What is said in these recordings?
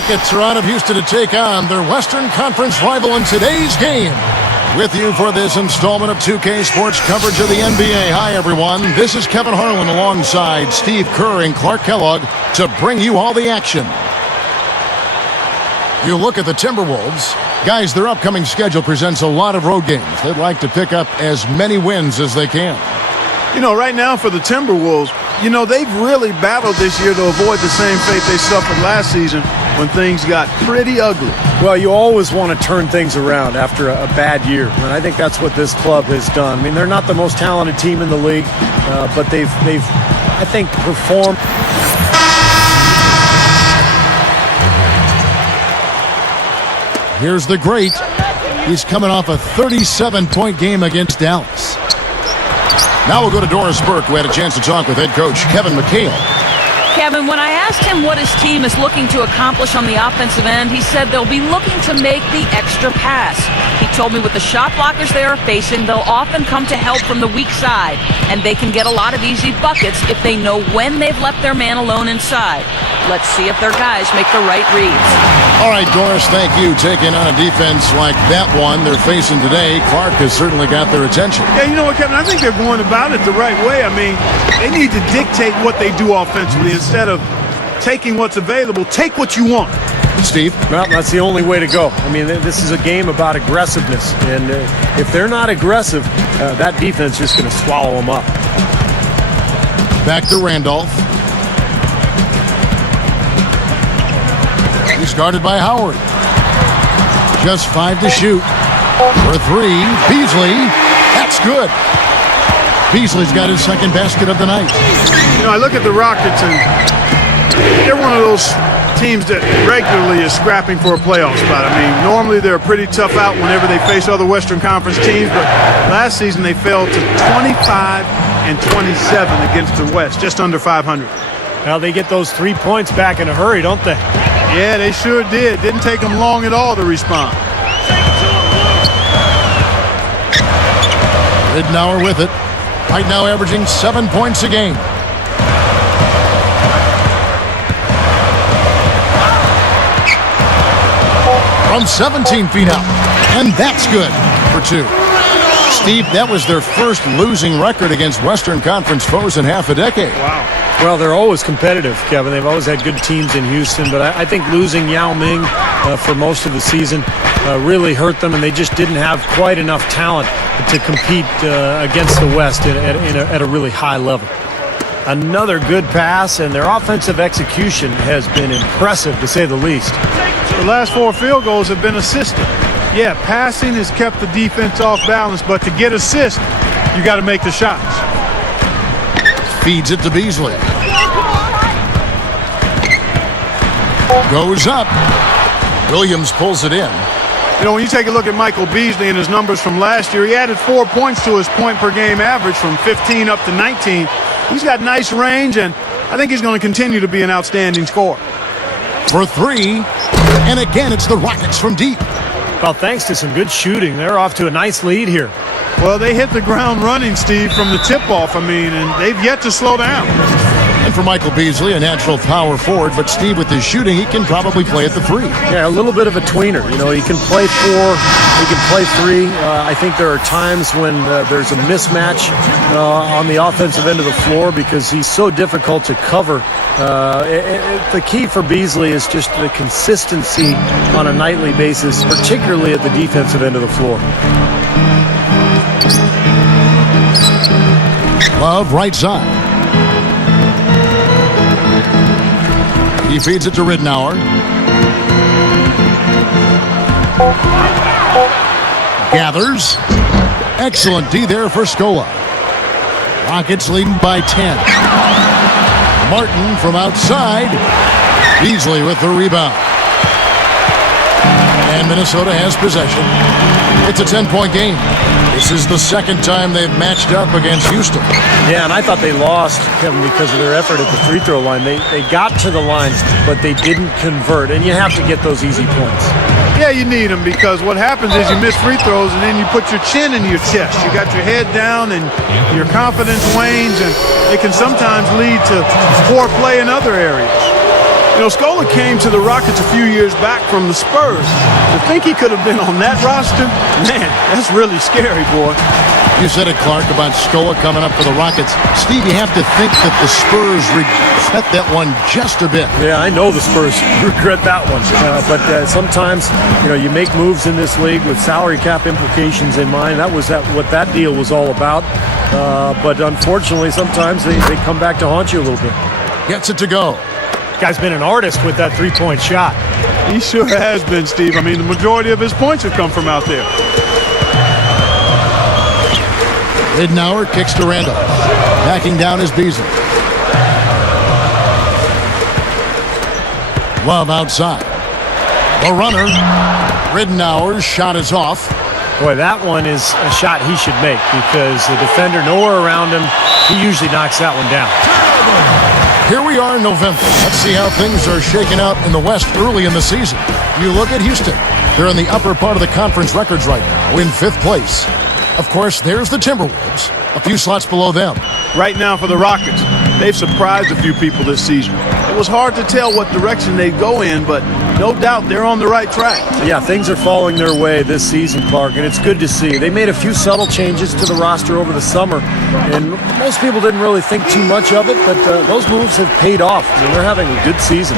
Rockets are out of Houston to take on their Western Conference rival in today's game. With you for this installment of 2K Sports coverage of the NBA. Hi, everyone. This is Kevin Harlan alongside Steve Kerr and Clark Kellogg to bring you all the action. You look at the Timberwolves. Guys, their upcoming schedule presents a lot of road games. They'd like to pick up as many wins as they can. You know, right now for the Timberwolves, you know, they've really battled this year to avoid the same fate they suffered last season when things got pretty ugly. Well, you always want to turn things around after a bad year, and I think that's what this club has done. I mean, they're not the most talented team in the league, but they've, I think, performed. Here's the great. He's coming off a 37-point game against Dallas. Now we'll go to Doris Burke, who had a chance to talk with head coach Kevin McHale. Kevin, when I asked him what his team is looking to accomplish on the offensive end, he said they'll be looking to make the extra pass. He told me with the shot blockers they are facing, they'll often come to help from the weak side, and they can get a lot of easy buckets if they know when they've left their man alone inside. Let's see if their guys make the right reads. All right, Doris, thank you. Taking on a defense like that one they're facing today, Clark has certainly got their attention. Yeah, you know what, Kevin? I think they're going about it the right way. I mean, they need to dictate what they do offensively instead of taking what's available. Take what you want. Steve? Well, that's the only way to go. I mean, this is a game about aggressiveness, and if they're not aggressive, that defense is just going to swallow them up. Back to Randolph. He's guarded by Howard. Just 5 to shoot. For 3, Beasley. That's good. Beasley's got his second basket of the night. You know, I look at the Rockets, and they're one of those teams that regularly is scrapping for a playoff spot. I mean, normally they're a pretty tough out whenever they face other Western Conference teams, but last season they fell to 25 and 27 against the West, just under 500. Well, they get those 3 points back in a hurry, don't they? Yeah, they sure did. Didn't take them long at all to respond. Ridnour with it. Right now averaging 7 points a game. From 17 feet out. And that's good for 2. Steve, that was their first losing record against Western Conference foes in half a decade. Wow. Well, they're always competitive, Kevin. They've always had good teams in Houston, but I think losing Yao Ming for most of the season really hurt them, and they just didn't have quite enough talent to compete against the West at a really high level. Another good pass, and their offensive execution has been impressive, to say the least. The last 4 field goals have been assisted. Yeah, passing has kept the defense off balance, but to get assists, you got to make the shots. Feeds it to Beasley. Goes up. Williams pulls it in. You know, when you take a look at Michael Beasley and his numbers from last year, he added 4 points to his point-per-game average from 15 up to 19. He's got nice range, and I think he's going to continue to be an outstanding scorer. For 3, and again, it's the Rockets from deep. Well, thanks to some good shooting, they're off to a nice lead here. Well, they hit the ground running, Steve, from the tip-off, I mean, and they've yet to slow down. And for Michael Beasley, a natural power forward, but Steve, with his shooting, he can probably play at the 3. Yeah, a little bit of a tweener. You know, he can play 4, he can play 3. I think there are times when there's a mismatch on the offensive end of the floor because he's so difficult to cover. The key for Beasley is just the consistency on a nightly basis, particularly at the defensive end of the floor. Love, right side. He feeds it to Ridnour. Gathers. Excellent D there for Scola. Rockets leading by 10. Martin from outside. Beasley with the rebound. And Minnesota has possession. It's a 10-point game. This is the second time they've matched up against Houston. Yeah, and I thought they lost, Kevin, because of their effort at the free throw line. They got to the line, but they didn't convert, and you have to get those easy points. Yeah, you need them because what happens is you miss free throws and then you put your chin in your chest. You got your head down and your confidence wanes, and it can sometimes lead to poor play in other areas. You know, Scola came to the Rockets a few years back from the Spurs. To think he could have been on that roster, man, that's really scary, boy. You said it, Clark, about Scola coming up for the Rockets. Steve, you have to think that the Spurs regret that one just a bit. Yeah, I know the Spurs regret that one. But sometimes, you make moves in this league with salary cap implications in mind. That was what that deal was all about. But unfortunately, sometimes they come back to haunt you a little bit. Gets it to go. Guy's been an artist with that three-point shot. He sure has been, Steve. I mean, the majority of his points have come from out there. Ridnour kicks to Randall. Backing down is Beasley. Love outside. The runner. Ridnour's shot is off. Boy, that one is a shot he should make because the defender nowhere around him, he usually knocks that one down. Here we are in November. Let's see how things are shaking out in the West early in the season. You look at Houston. They're in the upper part of the conference records right now, in 5th place. Of course, there's the Timberwolves, a few slots below them. Right now for the Rockets, they've surprised a few people this season. It was hard to tell what direction they'd go in, but no doubt they're on the right track. Yeah, things are falling their way this season, Clark, and it's good to see. They made a few subtle changes to the roster over the summer, and most people didn't really think too much of it, but those moves have paid off. I mean, they're having a good season.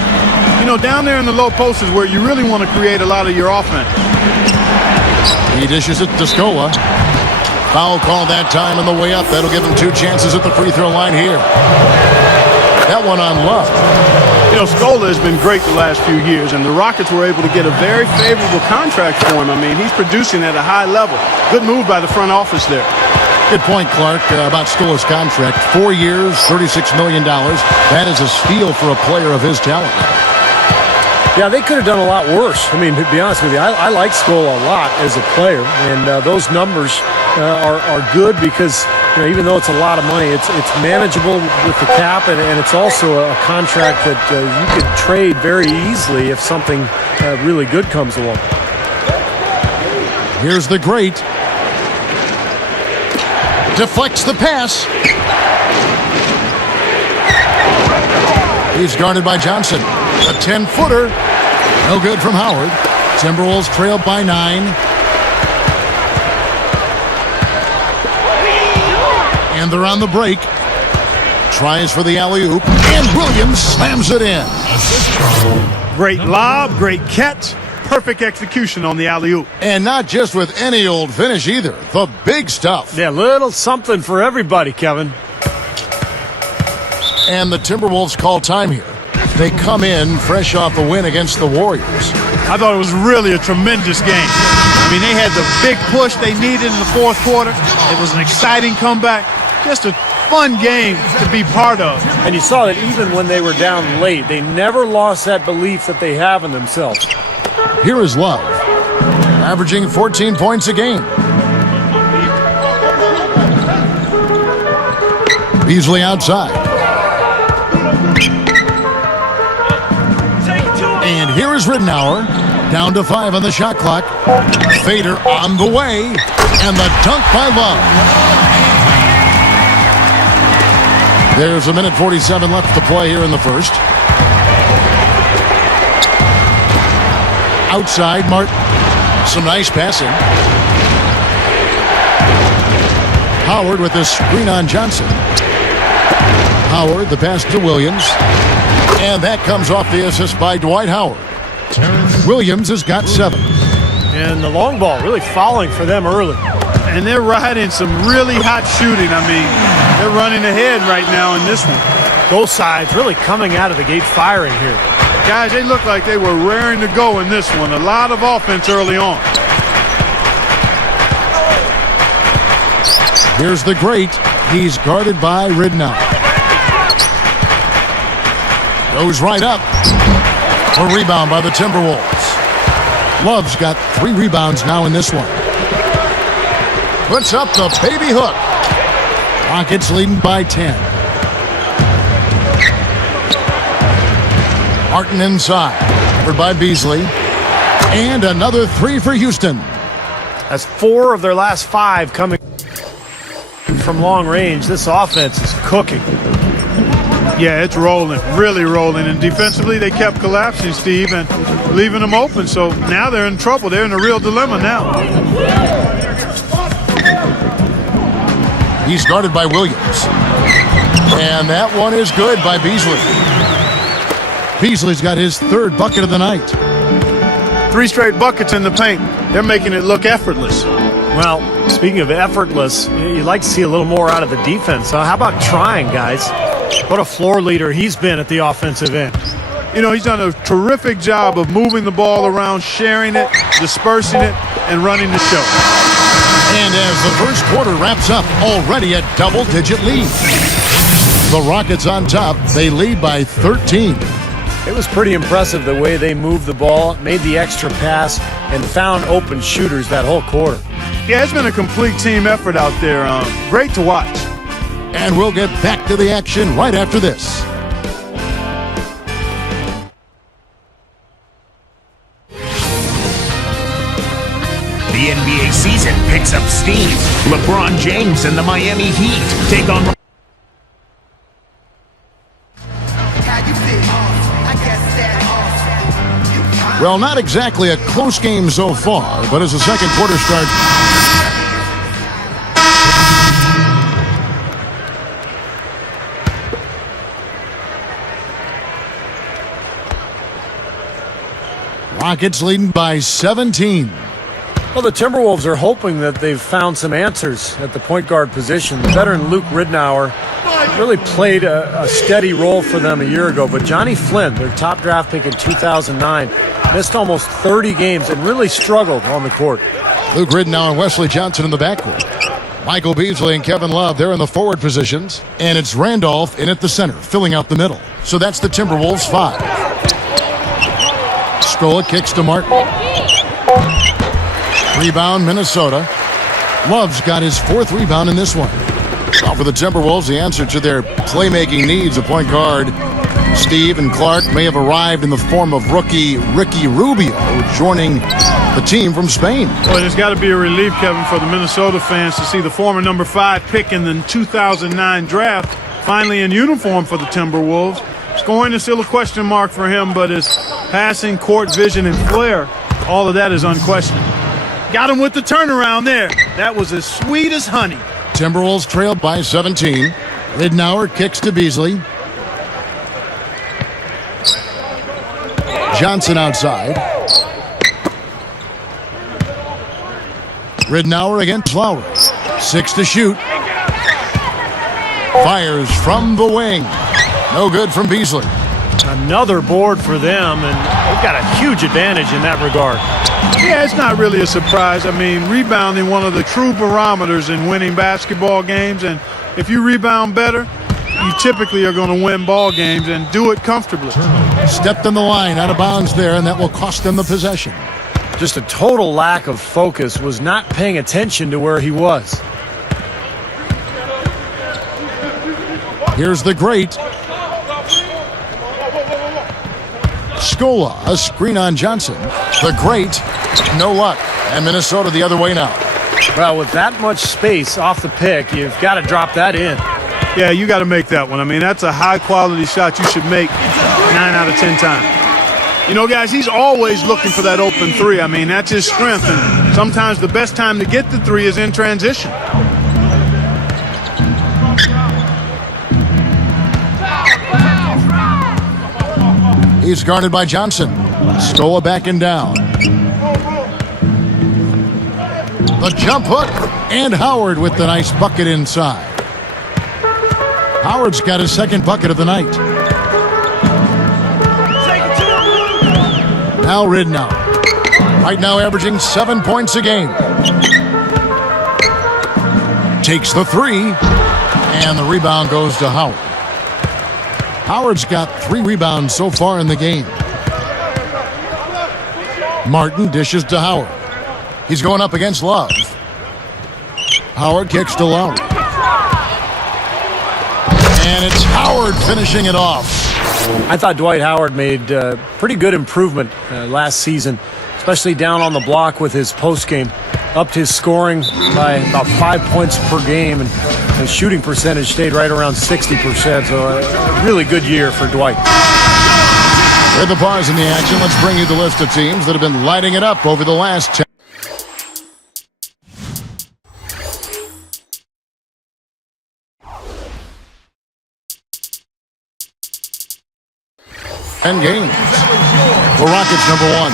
You know, down there in the low post is where you really want to create a lot of your offense. He dishes it to Scola. Foul call that time on the way up. That'll give him 2 chances at the free throw line here. That one on Love. You know, Scola has been great the last few years, and the Rockets were able to get a very favorable contract for him. I mean, he's producing at a high level. Good move by the front office there. Good point, Clark, about Scola's contract. 4 years, $36 million. That is a steal for a player of his talent. Yeah, they could have done a lot worse. I mean, to be honest with you, I like Scola a lot as a player, and those numbers are good because even though it's a lot of money, it's manageable with the cap, and it's also a contract that you could trade very easily if something really good comes along. Here's the great. Deflects the pass. He's guarded by Johnson. A 10-footer. No good from Howard. Timberwolves trail by 9. And they're on the break. Tries for the alley-oop. And Williams slams it in. Great lob, great catch. Perfect execution on the alley-oop. And not just with any old finish either. The big stuff. Yeah, little something for everybody, Kevin. And the Timberwolves call time here. They come in fresh off a win against the Warriors. I thought it was really a tremendous game. I mean, they had the big push they needed in the 4th quarter. It was an exciting comeback. Just a fun game to be part of. And you saw that even when they were down late, they never lost that belief that they have in themselves. Here is Love, averaging 14 points a game. Beasley outside. And here is Ridnour, down to 5 on the shot clock. Fader on the way, and the dunk by Love. There's a minute 47 left to play here in the first. Outside, Martin. Some nice passing. Howard with the screen on Johnson. Howard, the pass to Williams. And that comes off the assist by Dwight Howard. Williams has got 7. And the long ball really falling for them early. And they're riding some really hot shooting. I mean, they're running ahead right now in this one. Both sides really coming out of the gate firing here. Guys, they look like they were raring to go in this one. A lot of offense early on. Here's the great. He's guarded by Ridnour. Goes right up. A rebound by the Timberwolves. Love's got 3 rebounds now in this one. Puts up the baby hook. Rockets leading by 10. Martin inside. Covered by Beasley. And another 3 for Houston. That's 4 of their last 5 coming from long range. This offense is cooking. Yeah, it's rolling, really rolling. And defensively, they kept collapsing, Steve, and leaving them open. So now they're in trouble. They're in a real dilemma now. He's guarded by Williams. And that one is good by Beasley. Beasley's got his third bucket of the night. 3 straight buckets in the paint. They're making it look effortless. Well, speaking of effortless, you'd like to see a little more out of the defense. How about trying, guys? What a floor leader he's been at the offensive end. You know, he's done a terrific job of moving the ball around, sharing it, dispersing it, and running the show. And as the first quarter wraps up, already a double-digit lead. The Rockets on top. They lead by 13. It was pretty impressive the way they moved the ball, made the extra pass, and found open shooters that whole quarter. Yeah, it's been a complete team effort out there. Great to watch. And we'll get back to the action right after this. The NBA season picks up steam. LeBron James and the Miami Heat take on... Well, not exactly a close game so far, but as the second quarter starts... Rockets leading by 17. Well, the Timberwolves are hoping that they've found some answers at the point guard position. The veteran Luke Ridnour really played a steady role for them a year ago, but Johnny Flynn, their top draft pick in 2009, missed almost 30 games and really struggled on the court. Luke Ridnour and Wesley Johnson in the backcourt. Michael Beasley and Kevin Love, they're in the forward positions. And it's Randolph in at the center, filling out the middle. So that's the Timberwolves 5. Scola kicks to Martin. Rebound, Minnesota. Love's got his 4th rebound in this one. Now for the Timberwolves, the answer to their playmaking needs, a point guard, Steve and Clark, may have arrived in the form of rookie Ricky Rubio, joining the team from Spain. Well, there's got to be a relief, Kevin, for the Minnesota fans to see the former number 5 pick in the 2009 draft finally in uniform for the Timberwolves. Scoring is still a question mark for him, but his passing, court vision, and flair, all of that is unquestioned. Got him with the turnaround there. That was as sweet as honey. Timberwolves trailed by 17. Ridnour kicks to Beasley. Johnson outside. Ridnour against Lowry. 6 to shoot. Fires from the wing. No good from Beasley. Another board for them, and they've got a huge advantage in that regard. Yeah, it's not really a surprise. I mean, rebounding one of the true barometers in winning basketball games, and if you rebound better, you typically are going to win ball games and do it comfortably. Stepped on the line, out of bounds there, and that will cost them the possession. Just a total lack of focus, was not paying attention to where he was. Here's the great Scola, a screen on Johnson. The great, no luck. And Minnesota the other way now. Well, with that much space off the pick, you've got to drop that in. Yeah, you got to make that one. I mean, that's a high-quality shot you should make 9 out of 10 times. You know, guys, he's always looking for that open 3. I mean, that's his strength, and sometimes the best time to get the 3 is in transition. He's guarded by Johnson. Scola backing down. The jump hook, and Howard with the nice bucket inside. Howard's got his 2nd bucket of the night. Now Ridnour. Right now averaging 7 points a game. Takes the 3, and the rebound goes to Howard. Howard's got 3 rebounds so far in the game. Martin dishes to Howard. He's going up against Love. Howard kicks to Lowry. And it's Howard finishing it off. I thought Dwight Howard made pretty good improvement last season, especially down on the block with his post game. upped his scoring by about 5 points per game, and his shooting percentage stayed right around 60%. So a really good year for Dwight. With the pause in the action, let's bring you the list of teams that have been lighting it up over the last 10 games. The Rockets, number 1.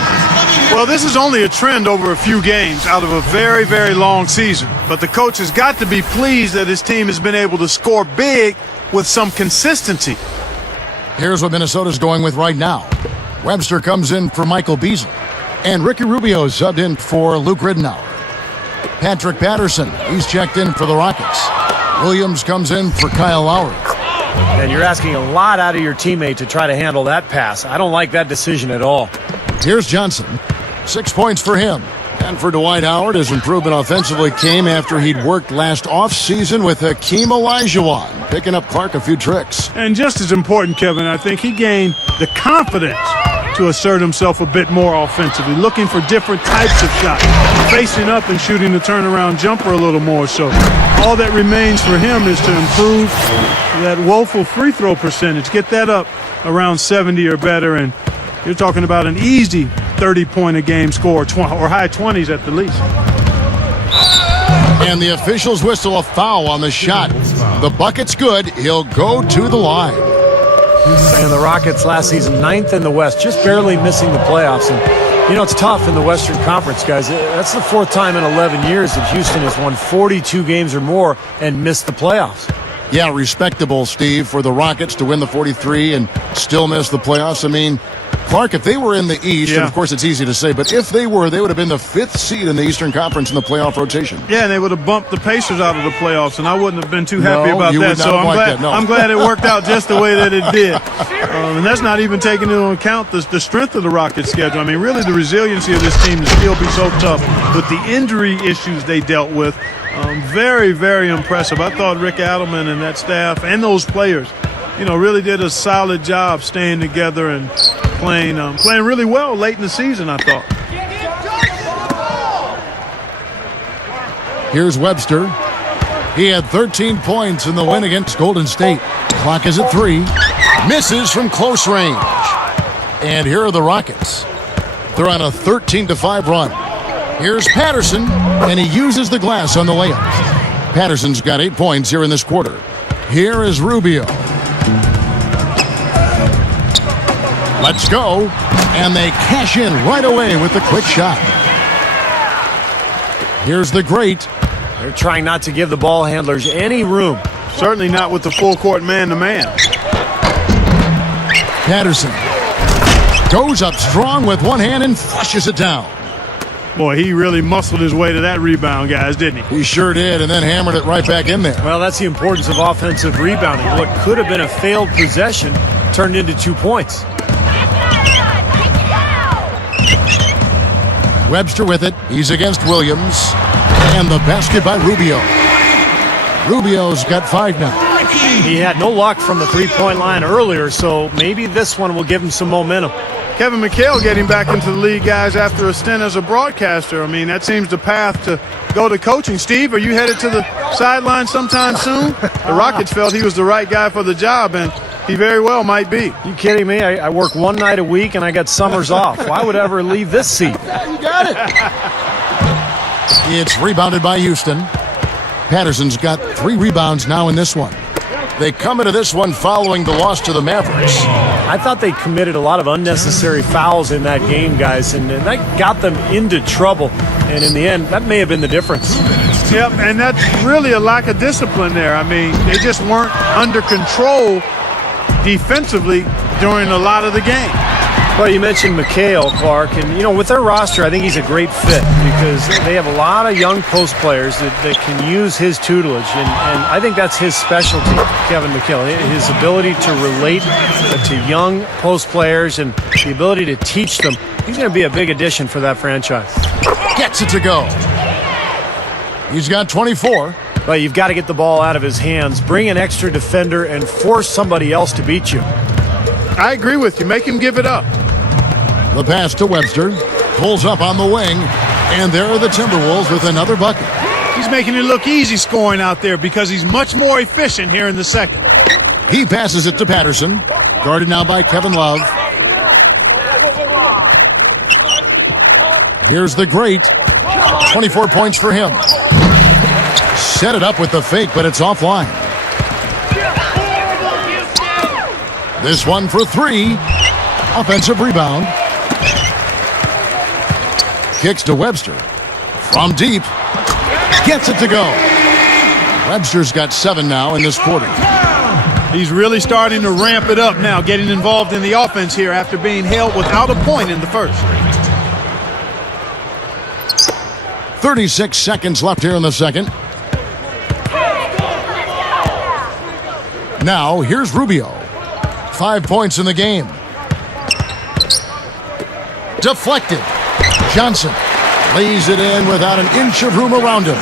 Well, this is only a trend over a few games out of a very, very long season. But the coach has got to be pleased that his team has been able to score big with some consistency. Here's what Minnesota's going with right now. Webster comes in for Michael Beasley. And Ricky Rubio subbed in for Luke Ridenour. Patrick Patterson, he's checked in for the Rockets. Williams comes in for Kyle Lowry. And you're asking a lot out of your teammate to try to handle that pass. I don't like that decision at all. Here's Johnson. 6 points for him. And for Dwight Howard, his improvement offensively came after he'd worked last offseason with Hakeem Olajuwon, picking up Clark a few tricks. And just as important, Kevin, I think he gained the confidence to assert himself a bit more offensively, looking for different types of shots, facing up and shooting the turnaround jumper a little more. So all that remains for him is to improve that woeful free throw percentage, get that up around 70 or better, and you're talking about an easy 30-point-a-game score, or high 20s at the least. And the officials whistle a foul on the shot. The bucket's good. He'll go to the line. And the Rockets last season, 9th in the West, just barely missing the playoffs. And, you know, it's tough in the Western Conference, guys. That's the 4th time in 11 years that Houston has won 42 games or more and missed the playoffs. Yeah, respectable, Steve, for the Rockets to win the 43 and still miss the playoffs. I mean, Clark, if they were in the East, and of course it's easy to say, but if they were, they would have been the 5th seed in the Eastern Conference in the playoff rotation. Yeah, and they would have bumped the Pacers out of the playoffs, and I wouldn't have been too happy about that. So I'm glad it worked out just the way that it did. And that's not even taking into account the strength of the Rockets' schedule. I mean, really the resiliency of this team to still be so tough with the injury issues they dealt with. Very, very impressive. I thought Rick Adelman and that staff and those players, you know, really did a solid job staying together and playing really well late in the season, I thought. Here's Webster. He had 13 points in the win against Golden State. Clock is at 3. Misses from close range. And here are the Rockets. They're on a 13-5 run. Here's Patterson, and he uses the glass on the layup. Patterson's got 8 points here in this quarter. Here is Rubio. Let's go. And they cash in right away with the quick shot. Here's the great. They're trying not to give the ball handlers any room. Certainly not with the full court man-to-man. Patterson goes up strong with one hand and flushes it down. Boy, he really muscled his way to that rebound, guys, didn't he? He sure did, and then hammered it right back in there. Well, that's the importance of offensive rebounding. What could have been a failed possession turned into 2 points. Webster with it. He's against Williams. And the basket by Rubio. Rubio's got 5 now. He had no luck from the three-point line earlier, so maybe this one will give him some momentum. Kevin McHale getting back into the league, guys, after a stint as a broadcaster. I mean, that seems the path to go to coaching. Steve, are you headed to the sideline sometime soon? The Rockets felt he was the right guy for the job, and he very well might be. You kidding me? I work 1 night a week, and I got summers off. Why would I ever leave this seat? Yeah, you got it. It's rebounded by Houston. Patterson's got 3 rebounds now in this one. They come into this one following the loss to the Mavericks. I thought they committed a lot of unnecessary fouls in that game, guys, and that got them into trouble. And in the end, that may have been the difference. Yep, and that's really a lack of discipline there. I mean, they just weren't under control defensively during a lot of the game. Well, you mentioned McHale, Clark, and, you know, with their roster, I think he's a great fit because they have a lot of young post players that can use his tutelage, and I think that's his specialty, Kevin McHale, his ability to relate to young post players and the ability to teach them. He's going to be a big addition for that franchise. Gets it to go. He's got 24. But you've got to get the ball out of his hands, bring an extra defender, and force somebody else to beat you. I agree with you. Make him give it up. The pass to Webster. Pulls up on the wing. And there are the Timberwolves with another bucket. He's making it look easy scoring out there because he's much more efficient here in the second. He passes it to Patterson. Guarded now by Kevin Love. Here's the great. 24 points for him. Set it up with the fake, but it's offline. This one for three. Offensive rebound. Kicks to Webster. From deep. Gets it to go. Webster's got 7 now in this quarter. He's really starting to ramp it up now, getting involved in the offense here after being held without a point in the first. 36 seconds left here in the second. Now, here's Rubio. 5 points in the game. Deflected. Johnson lays it in without an inch of room around him.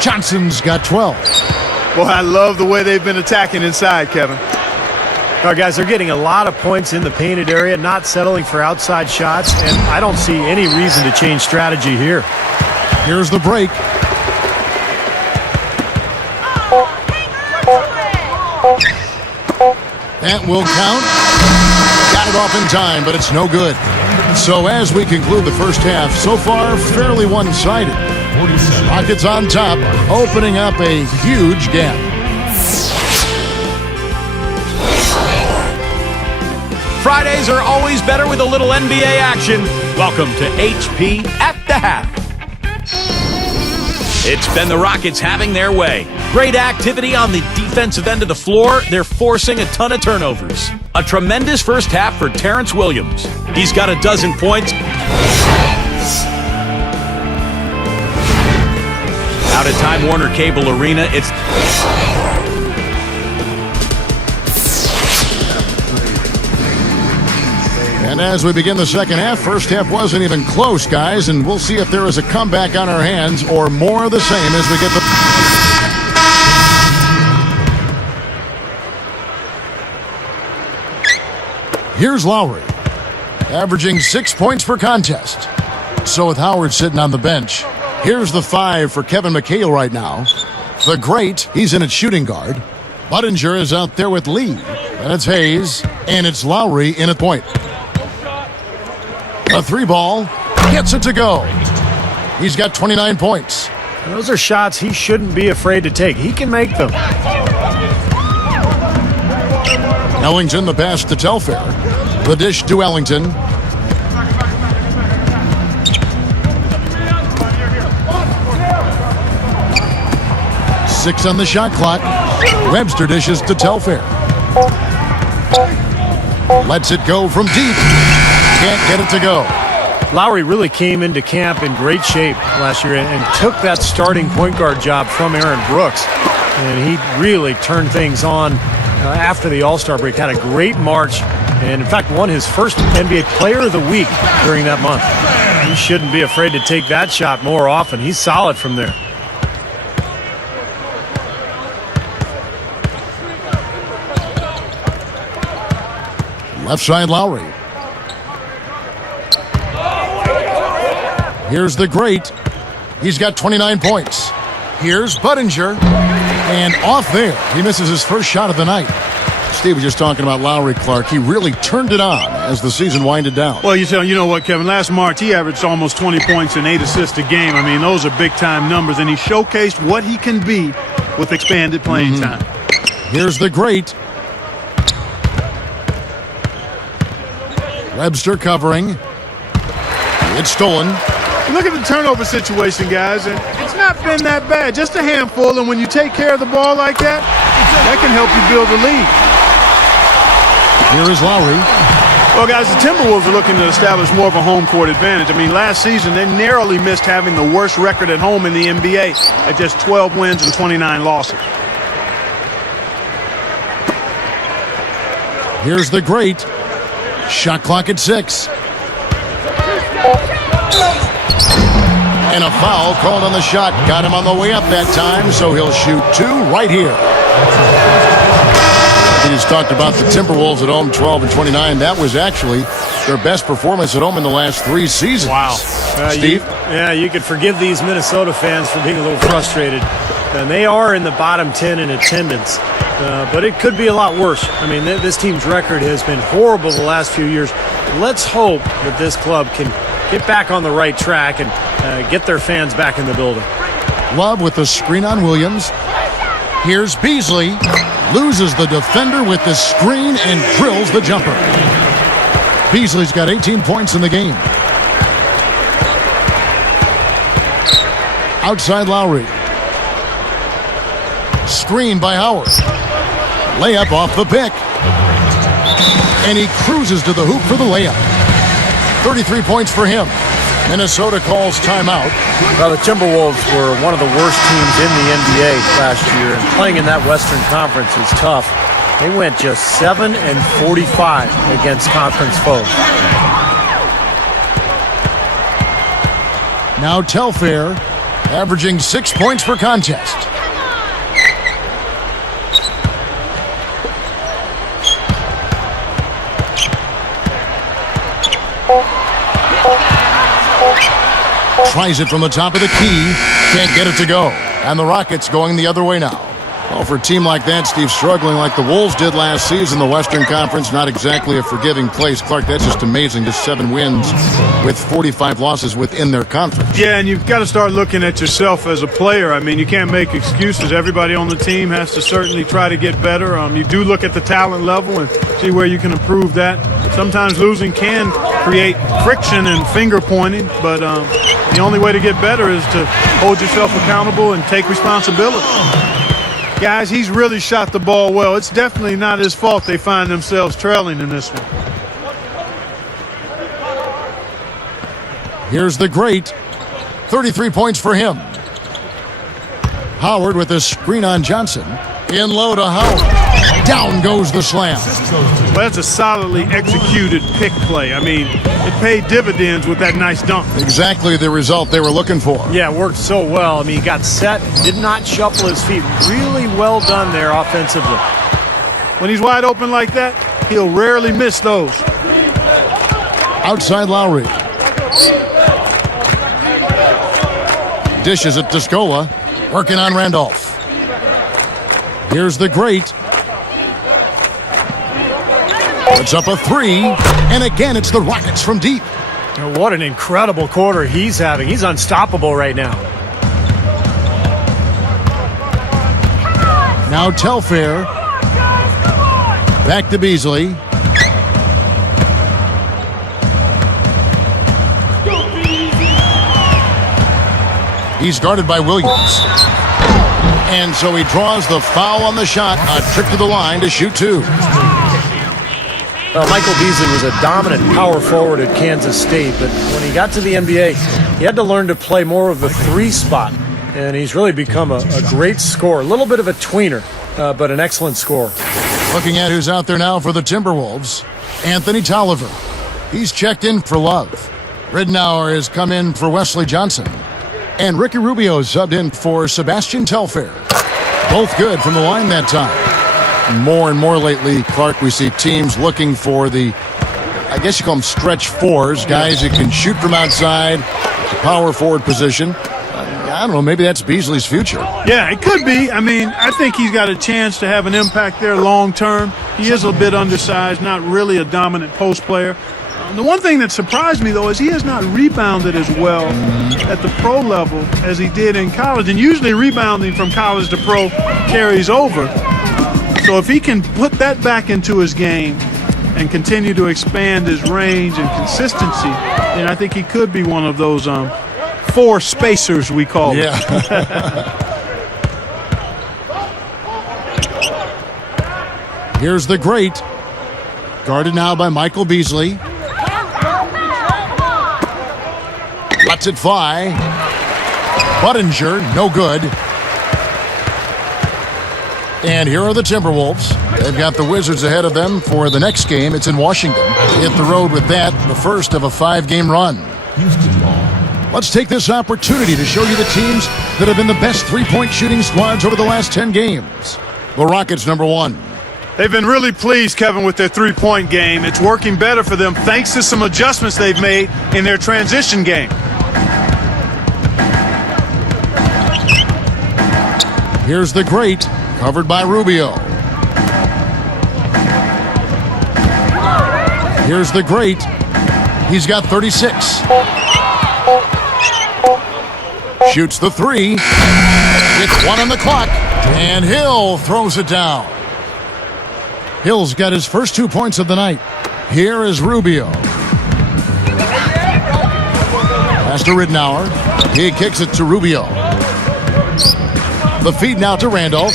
Johnson's got 12. Boy, I love the way they've been attacking inside, Kevin. All right, guys, they're getting a lot of points in the painted area, not settling for outside shots, and I don't see any reason to change strategy here. Here's the break. That will count. Got it off in time, but it's no good. So as we conclude the first half, so far fairly one-sided. Rockets on top, opening up a huge gap. Fridays are always better with a little NBA action. Welcome to HP at the Half. It's been the Rockets having their way. Great activity on the defensive end of the floor. They're forcing a ton of turnovers. A tremendous first half for Terrence Williams. He's got a dozen points. Out at Time Warner Cable Arena, it's... And as we begin the second half, first half wasn't even close, guys, and we'll see if there is a comeback on our hands or more of the same as we get the... Here's Lowry, averaging 6 points per contest. So with Howard sitting on the bench, here's the 5 for Kevin McHale right now. The great, he's in at shooting guard. Budinger is out there with Lee, and it's Hayes, and it's Lowry in at point. A 3-ball, gets it to go. He's got 29 points. And those are shots he shouldn't be afraid to take. He can make them. Ellington the pass to Telfair. The dish to Ellington. Six on the shot clock. Webster dishes to Telfair. Lets it go from deep. Can't get it to go. Lowry really came into camp in great shape last year and took that starting point guard job from Aaron Brooks. And he really turned things on after the All-Star break. Had a great March and, in fact, won his first NBA Player of the Week during that month. He shouldn't be afraid to take that shot more often. He's solid from there. Left side Lowry. Here's the great. He's got 29 points. Here's Budinger. And off there. He misses his first shot of the night. Steve was just talking about Lowry, Clark. He really turned it on as the season winded down. Well, you know what, Kevin? Last March, he averaged almost 20 points and 8 assists a game. I mean, those are big-time numbers, and he showcased what he can be with expanded playing time. Here's the great. Webster covering. It's stolen. Look at the turnover situation, guys, and it's not been that bad. Just a handful, and when you take care of the ball like that, that can help you build a lead. Here is Lowry. Well, guys, the Timberwolves are looking to establish more of a home court advantage. I mean, last season, they narrowly missed having the worst record at home in the NBA at just 12 wins and 29 losses. Here's the great. Shot clock at 6. And a foul called on the shot. Got him on the way up that time, so he'll shoot 2 right here. Anthony just talked about the Timberwolves at home, 12-29. That was actually their best performance at home in the last 3 seasons. Wow. Steve? You could forgive these Minnesota fans for being a little frustrated. And they are in the bottom 10 in attendance. But it could be a lot worse. I mean, this team's record has been horrible the last few years. Let's hope that this club can get back on the right track and get their fans back in the building. Love with the screen on Williams. Here's Beasley. Loses the defender with the screen and drills the jumper. Beasley's got 18 points in the game. Outside Lowry. Screen by Howard. Layup off the pick. And he cruises to the hoop for the layup. 33 points for him. Minnesota calls timeout. Well, the Timberwolves were one of the worst teams in the NBA last year, and playing in that Western Conference is tough. They went just 7-45 against conference foes. Now Telfair, averaging 6 points per contest. Tries it from the top of the key. Can't get it to go. And the Rockets going the other way now. Well, for a team like that, Steve, struggling like the Wolves did last season, the Western Conference, not exactly a forgiving place. Clark, that's just amazing. Just 7 wins with 45 losses within their conference. Yeah, and you've got to start looking at yourself as a player. I mean, you can't make excuses. Everybody on the team has to certainly try to get better. You do look at the talent level and see where you can improve that. Sometimes losing can create friction and finger pointing, but the only way to get better is to hold yourself accountable and take responsibility. Guys, he's really shot the ball well. It's definitely not his fault they find themselves trailing in this one. Here's the great. 33 points for him. Howard with a screen on Johnson. In low to Howard. Down goes the slam. Well, that's a solidly executed pick play. I mean, it paid dividends with that nice dunk. Exactly the result they were looking for. Yeah, it worked so well. I mean, he got set, did not shuffle his feet. Really well done there offensively. When he's wide open like that, he'll rarely miss those. Outside Lowry. Dishes it to Scola. Working on Randolph. Here's the great. Puts up a 3. And again, it's the Rockets from deep. What an incredible quarter he's having. He's unstoppable right now. Now Telfair. Back to Beasley. He's guarded by Williams. And so he draws the foul on the shot. A trip to the line to shoot 2. Well, Michael Beasley was a dominant power forward at Kansas State, but when he got to the NBA, he had to learn to play more of the 3 spot, and he's really become a great scorer. A little bit of a tweener, but an excellent scorer. Looking at who's out there now for the Timberwolves, Anthony Tolliver. He's checked in for Love. Ridnour has come in for Wesley Johnson. And Ricky Rubio subbed in for Sebastian Telfair. Both good from the line that time. More and more lately, Clark, we see teams looking for the, I guess you call them stretch 4s, guys that can shoot from outside, the power forward position. I don't know, maybe that's Beasley's future. Yeah, it could be. I mean, I think he's got a chance to have an impact there long term. He is a bit undersized, not really a dominant post player. The one thing that surprised me, though, is he has not rebounded as well at the pro level as he did in college. And usually rebounding from college to pro carries over. So if he can put that back into his game and continue to expand his range and consistency, then I think he could be one of those 4 spacers we call them. Here's the great. Guarded now by Michael Beasley. Lets it fly. Budinger, no good. And here are the Timberwolves. They've got the Wizards ahead of them for the next game. It's in Washington. Hit the road with that, the first of a 5-game run. Let's take this opportunity to show you the teams that have been the best 3-point shooting squads over the last 10 games. The Rockets, number 1. They've been really pleased, Kevin, with their three-point game. It's working better for them thanks to some adjustments they've made in their transition game. Here's the great, covered by Rubio. Here's the great. He's got 36. Shoots the three. It's 1 on the clock. And Hill throws it down. Hill's got his first 2 points of the night. Here is Rubio. Pass to Ridnour. He kicks it to Rubio. The feed now to Randolph.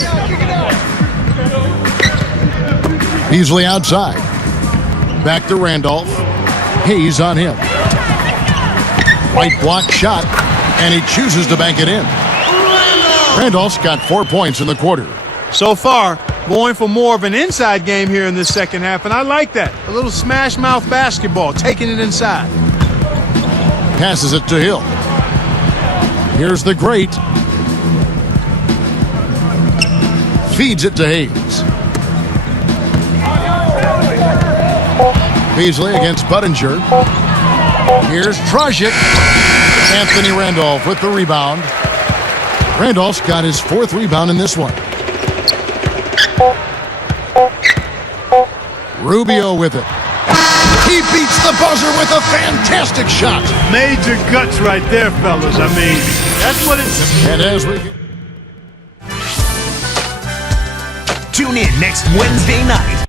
Beasley outside. Back to Randolph. Hayes on him. Right block shot, and he chooses to bank it in. Randolph's got 4 points in the quarter. So far, going for more of an inside game here in this second half, and I like that. A little smash mouth basketball, taking it inside. Passes it to Hill. Here's the great. Feeds it to Hayes. Beasley against Budinger. Here's Dragic. Anthony Randolph with the rebound. Randolph's got his 4th rebound in this one. Rubio with it. He beats the buzzer with a fantastic shot. Major guts right there, fellas. I mean, that's what it's... And as we... Tune in next Wednesday night.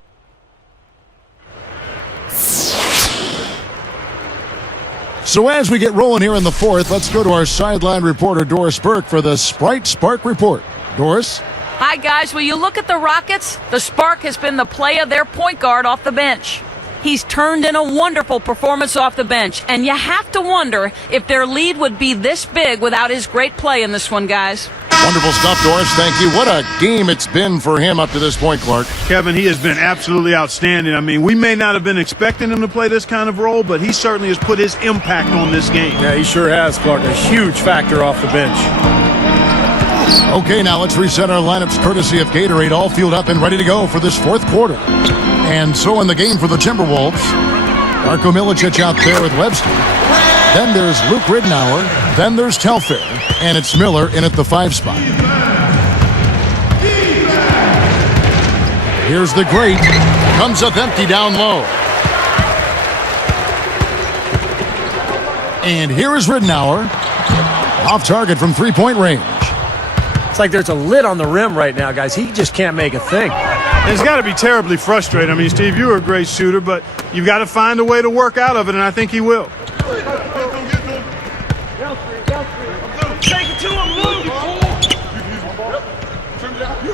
So as we get rolling here in the 4th, let's go to our sideline reporter, Doris Burke, for the Sprite Spark Report. Doris? Hi, guys. Will you look at the Rockets? The Spark has been the play of their point guard off the bench. He's turned in a wonderful performance off the bench, and you have to wonder if their lead would be this big without his great play in this one, guys. Wonderful stuff, Doris. Thank you. What a game it's been for him up to this point, Clark. Kevin, he has been absolutely outstanding. I mean, we may not have been expecting him to play this kind of role, but he certainly has put his impact on this game. Yeah, he sure has, Clark. A huge factor off the bench. Okay, now let's reset our lineups courtesy of Gatorade, all fueled up and ready to go for this 4th quarter. And so in the game for the Timberwolves, Darko Milicic out there with Webster. Then there's Luke Ridnour. Then there's Telfair. And it's Miller in at the 5 spot. Here's the great. Comes up empty down low. And here is Ridnour. Off target from 3-point range. It's like there's a lid on the rim right now, guys. He just can't make a thing. It's got to be terribly frustrating. I mean, Steve, you're a great shooter, but you've got to find a way to work out of it, and I think he will.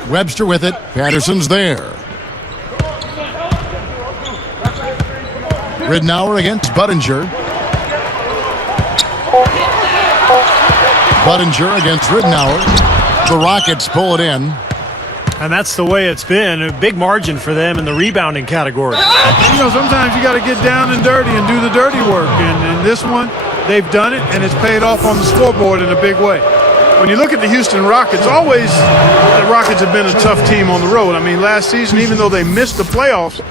Webster with it. Patterson's there. Ridnour against Budinger. Budinger against Ridnour. The Rockets pull it in. And that's the way it's been. A big margin for them in the rebounding category. You know, sometimes you got to get down and dirty and do the dirty work. And in this one, they've done it, and it's paid off on the scoreboard in a big way. When you look at the Houston Rockets, always the Rockets have been a tough team on the road. I mean, last season, even though they missed the playoffs,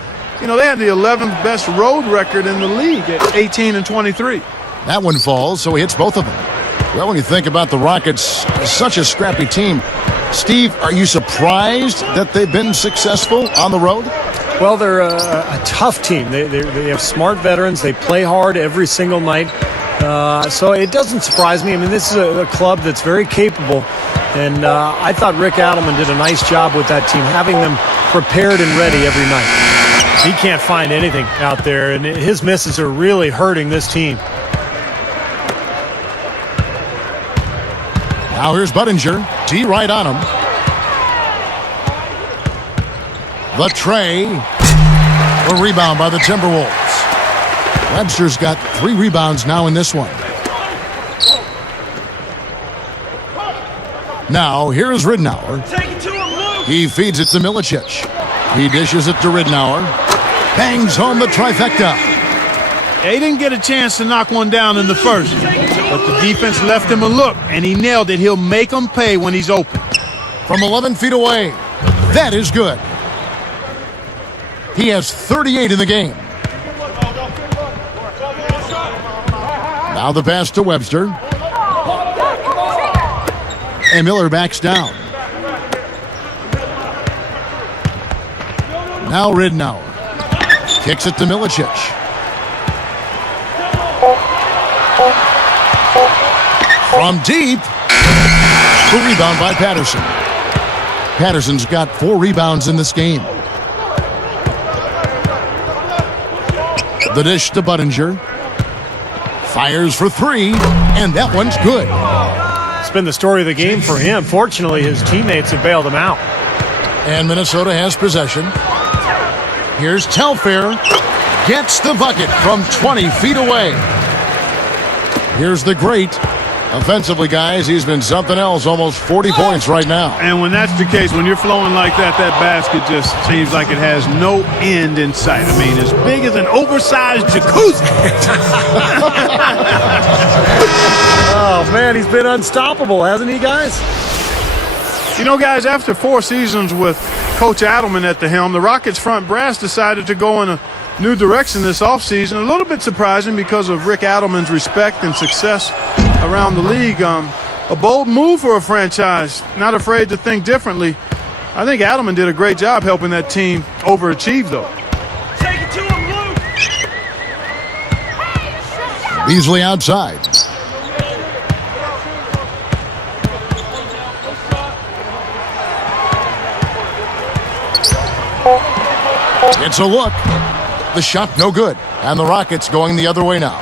you know, they had the 11th best road record in the league at 18-23. That one falls, so he hits both of them. Well, when you think about the Rockets, such a scrappy team, Steve, are you surprised that they've been successful on the road? Well, they're a tough team. They have smart veterans. They play hard every single night. So it doesn't surprise me. I mean, this is a club that's very capable. And I thought Rick Adelman did a nice job with that team, having them prepared and ready every night. He can't find anything out there, and his misses are really hurting this team. Now here's Budinger. T right on him. The tray. A rebound by the Timberwolves. Webster's got 3 rebounds now in this one. Now here's Ridnour. He feeds it to Milicic. He dishes it to Ridnour. Bangs home the trifecta. They didn't get a chance to knock one down in the first, but the defense left him a look, and he nailed it. He'll make them pay when he's open. From 11 feet away. That is good. He has 38 in the game. Now the pass to Webster. And Miller backs down. Now Ridnour. Kicks it to Milicic. From deep. The rebound by Patterson. Patterson's got 4 rebounds in this game. The dish to Budinger. Fires for 3, and that one's good. It's been the story of the game for him. Fortunately, his teammates have bailed him out. And Minnesota has possession. Here's Telfair. Gets the bucket from 20 feet away. Here's the great. Offensively, guys, he's been something else. Almost 40 points right now. And when that's the case, when you're flowing like that, that basket just seems like it has no end in sight. I mean, as big as an oversized jacuzzi. Oh, man, he's been unstoppable, hasn't he, guys? You know, guys, after 4 seasons with Coach Adelman at the helm, the Rockets front brass decided to go in a new direction this offseason. A little bit surprising because of Rick Adelman's respect and success around the league. A bold move for a franchise, not afraid to think differently. I think Adelman did a great job helping that team overachieve, though. Take it to him, Luke. Beasley outside. It's a look. The shot no good. And the Rockets going the other way now.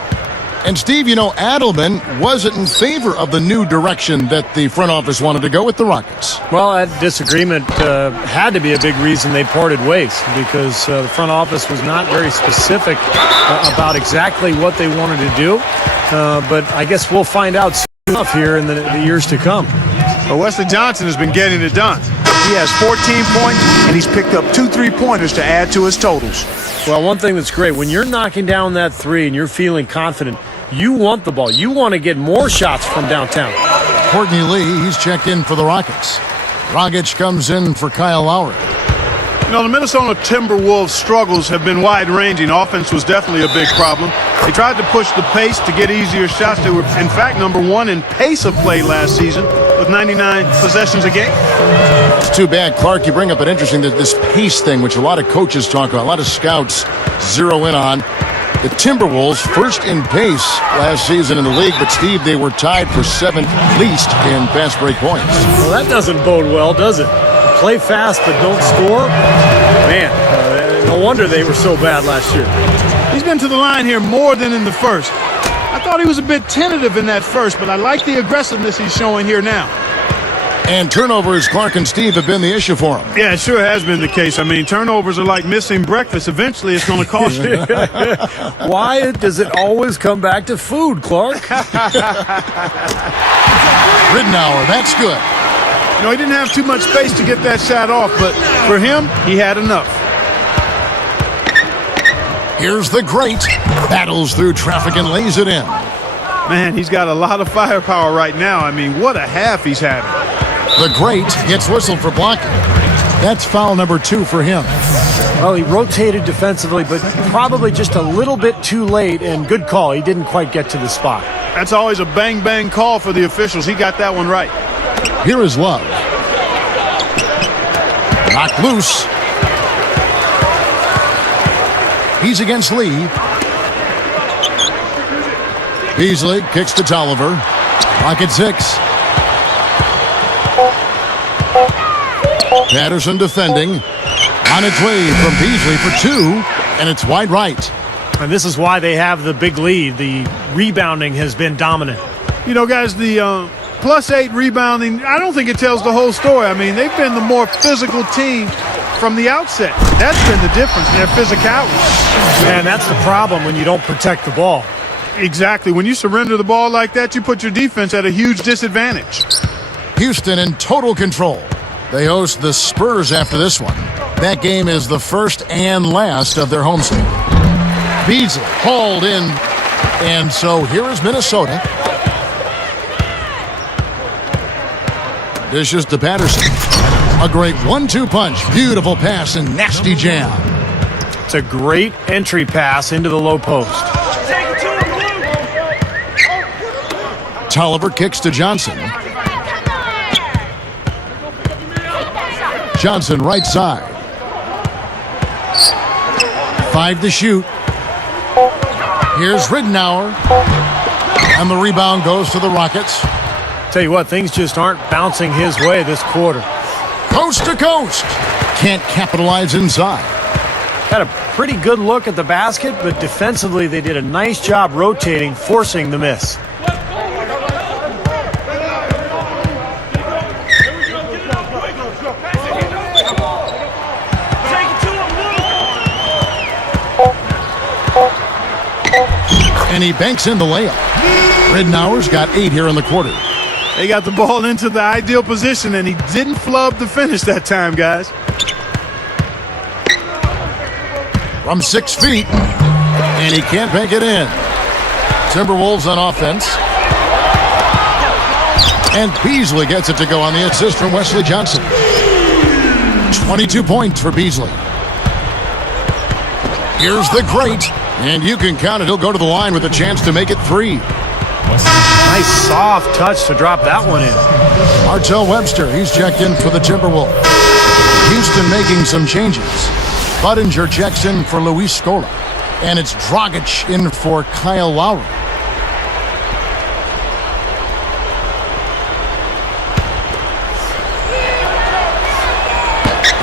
And Steve, you know, Adelman wasn't in favor of the new direction that the front office wanted to go with the Rockets. Well, that disagreement had to be a big reason they parted ways, because the front office was not very specific about exactly what they wanted to do. But I guess we'll find out soon enough here in the years to come. Well, Wesley Johnson has been getting it done. He has 14 points, and he's picked up 2 3-pointers to add to his totals. Well, one thing that's great, when you're knocking down that 3 and you're feeling confident, you want the ball. You want to get more shots from downtown. Courtney Lee, he's checked in for the Rockets. Dragic comes in for Kyle Lowry. You know, the Minnesota Timberwolves' struggles have been wide-ranging. Offense was definitely a big problem. They tried to push the pace to get easier shots. They were, in fact, #1 in pace of play last season with 99 possessions a game. It's too bad, Clark. You bring up an interesting this pace thing, which a lot of coaches talk about, a lot of scouts zero in on. The Timberwolves first in pace last season in the league, but Steve, they were tied for 7th least in fast break points. Well, that doesn't bode well, does it? Play fast but don't score? Man, no wonder they were so bad last year. He's been to the line here more than in the first. I thought he was a bit tentative in that first, but I like the aggressiveness he's showing here now. And turnovers, Clark and Steve, have been the issue for him. Yeah, it sure has been the case. I mean, turnovers are like missing breakfast. Eventually, it's going to cost you. Why does it always come back to food, Clark? Ridnour, that's good. You know, he didn't have too much space to get that shot off, but for him, he had enough. Here's the great. Battles through traffic and lays it in. Man, he's got a lot of firepower right now. I mean, what a half he's having. The great gets whistled for blocking. That's foul number 2 for him. Well, he rotated defensively, but probably just a little bit too late, and good call. He didn't quite get to the spot. That's always a bang-bang call for the officials. He got that one right. Here is Love. Knocked loose. He's against Lee. Beasley kicks to Tolliver. Rocket 6. Patterson defending. On its way from Beasley for 2, and it's wide right. And this is why they have the big lead. The rebounding has been dominant. You know, guys, the +8 rebounding, I don't think it tells the whole story. I mean, they've been the more physical team from the outset. That's been the difference in their physicality. Man, that's the problem when you don't protect the ball. Exactly. When you surrender the ball like that, you put your defense at a huge disadvantage. Houston in total control. They host the Spurs after this one. That game is the first and last of their homestand. Beasley hauled in, and so here is Minnesota. Dishes to Patterson. A great 1-2 punch. Beautiful pass and nasty jam. It's a great entry pass into the low post. Take it to him, Luke. Tolliver kicks to Johnson. Johnson right side. 5 to shoot. Here's Ridnour. And the rebound goes to the Rockets. Tell you what, things just aren't bouncing his way this quarter. Coast to coast. Can't capitalize inside. Had a pretty good look at the basket, but defensively they did a nice job rotating, forcing the miss. Take it to him, Luke. And he banks in the layup. Ridnour's got 8 here in the quarter. They got the ball into the ideal position, and he didn't flub the finish that time, guys. From 6 feet. And he can't bank it in. Timberwolves on offense. And Beasley gets it to go on the assist from Wesley Johnson. 22 points for Beasley. Here's the great. And you can count it. He'll go to the line with a chance to make it 3. Nice soft touch to drop that one in. Martell Webster, he's checked in for the Timberwolves. Houston making some changes. Budinger checks in for Luis Scola. And it's Dragic in for Kyle Lowry.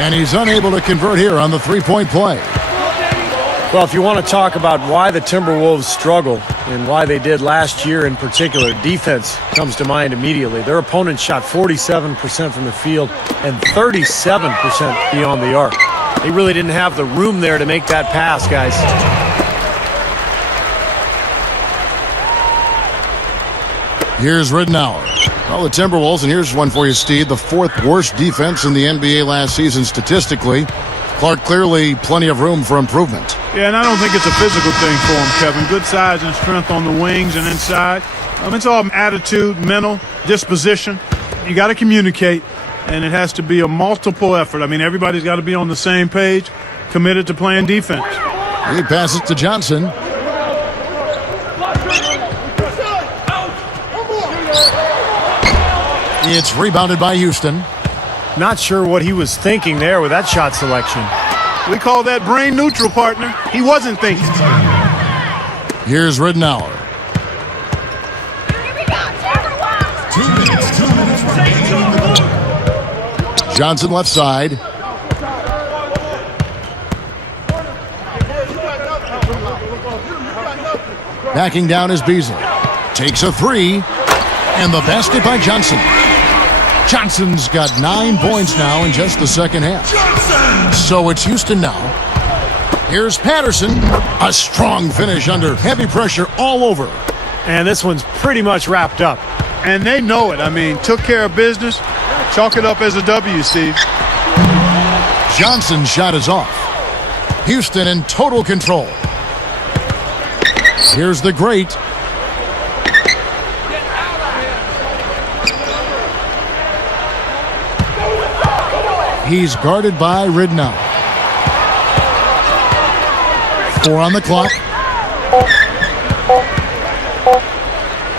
And he's unable to convert here on the three-point play. Well, if you want to talk about why the Timberwolves struggle and why they did last year in particular, defense comes to mind immediately. Their opponent shot 47% from the field and 37% beyond the arc. They really didn't have the room there to make that pass, guys. Here's Ridnour. Well, the Timberwolves, and here's one for you, Steve, the 4th worst defense in the NBA last season statistically. Clark, clearly plenty of room for improvement. Yeah, and I don't think it's a physical thing for him, Kevin. Good size and strength on the wings and inside. It's all attitude, mental, disposition. You got to communicate, and it has to be a multiple effort. I mean, everybody's got to be on the same page, committed to playing defense. He passes to Johnson. It's rebounded by Houston. Not sure what he was thinking there with that shot selection. We call that brain neutral, partner. He wasn't thinking. Here's Ridnour. Johnson left side. Backing down is Beasley. Takes a 3. And the basket by Johnson. Johnson's got 9 points now in just the second half. So it's Houston now. Here's Patterson. A strong finish under heavy pressure all over. And this one's pretty much wrapped up. And they know it. I mean, took care of business. Chalk it up as a W, Steve. Johnson's shot is off. Houston in total control. Here's the great. He's guarded by Ridnour. 4 on the clock.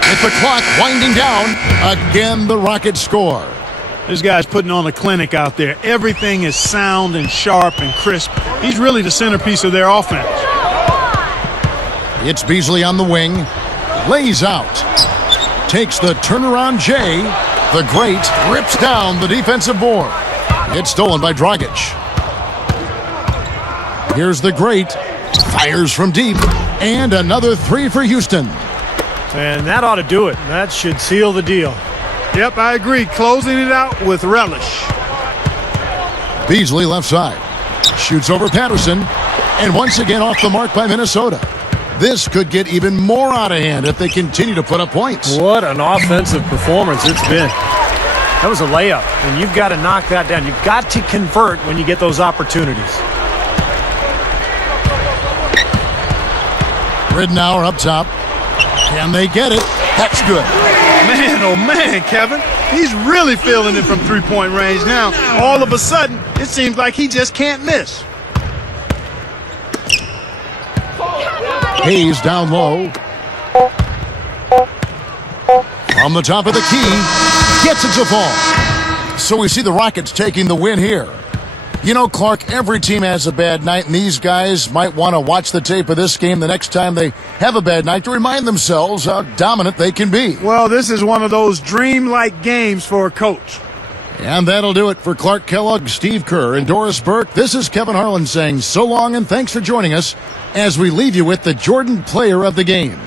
With the clock winding down, again the Rockets score. This guy's putting on a clinic out there. Everything is sound and sharp and crisp. He's really the centerpiece of their offense. It's Beasley on the wing. Lays out. Takes the turnaround J. The great rips down the defensive board. It's stolen by Dragic. Here's the great. Fires from deep. And another 3 for Houston. And that ought to do it. That should seal the deal. Yep, I agree. Closing it out with relish. Beasley left side. Shoots over Patterson. And once again off the mark by Minnesota. This could get even more out of hand if they continue to put up points. What an offensive performance it's been. That was a layup, and you've got to knock that down. You've got to convert when you get those opportunities. Ridnour up top. Can they get it? That's good. Man, oh man, Kevin. He's really feeling it from three-point range now. All of a sudden, it seems like he just can't miss. Hayes down low. From the top of the key, gets it to fall. So we see the Rockets taking the win here. You know, Clark, every team has a bad night, and these guys might want to watch the tape of this game the next time they have a bad night to remind themselves how dominant they can be. Well, this is one of those dreamlike games for a coach. And that'll do it for Clark Kellogg, Steve Kerr, and Doris Burke. This is Kevin Harlan saying so long and thanks for joining us as we leave you with the Jordan Player of the Game.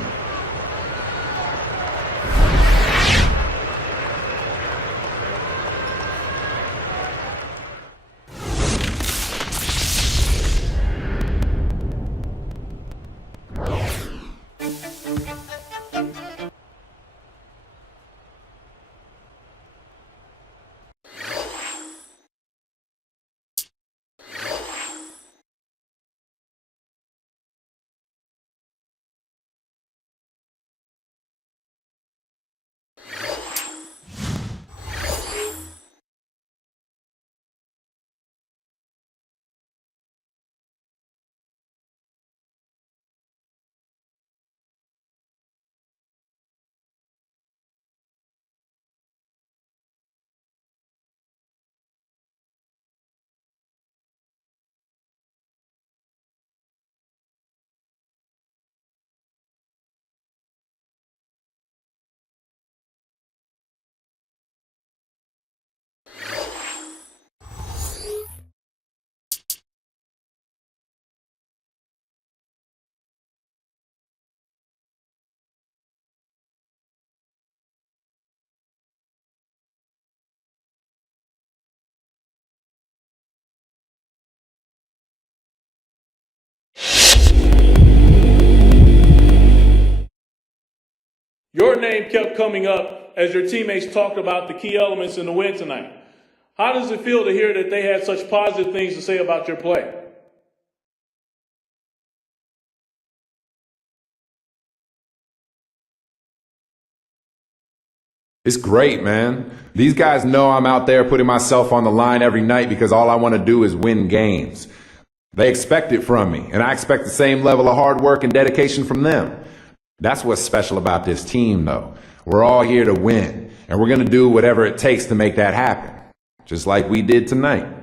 Your name kept coming up as your teammates talked about the key elements in the win tonight. How does it feel to hear that they had such positive things to say about your play? It's great, man. These guys know I'm out there putting myself on the line every night because all I want to do is win games. They expect it from me, and I expect the same level of hard work and dedication from them. That's what's special about this team, though. We're all here to win, and we're going to do whatever it takes to make that happen, just like we did tonight.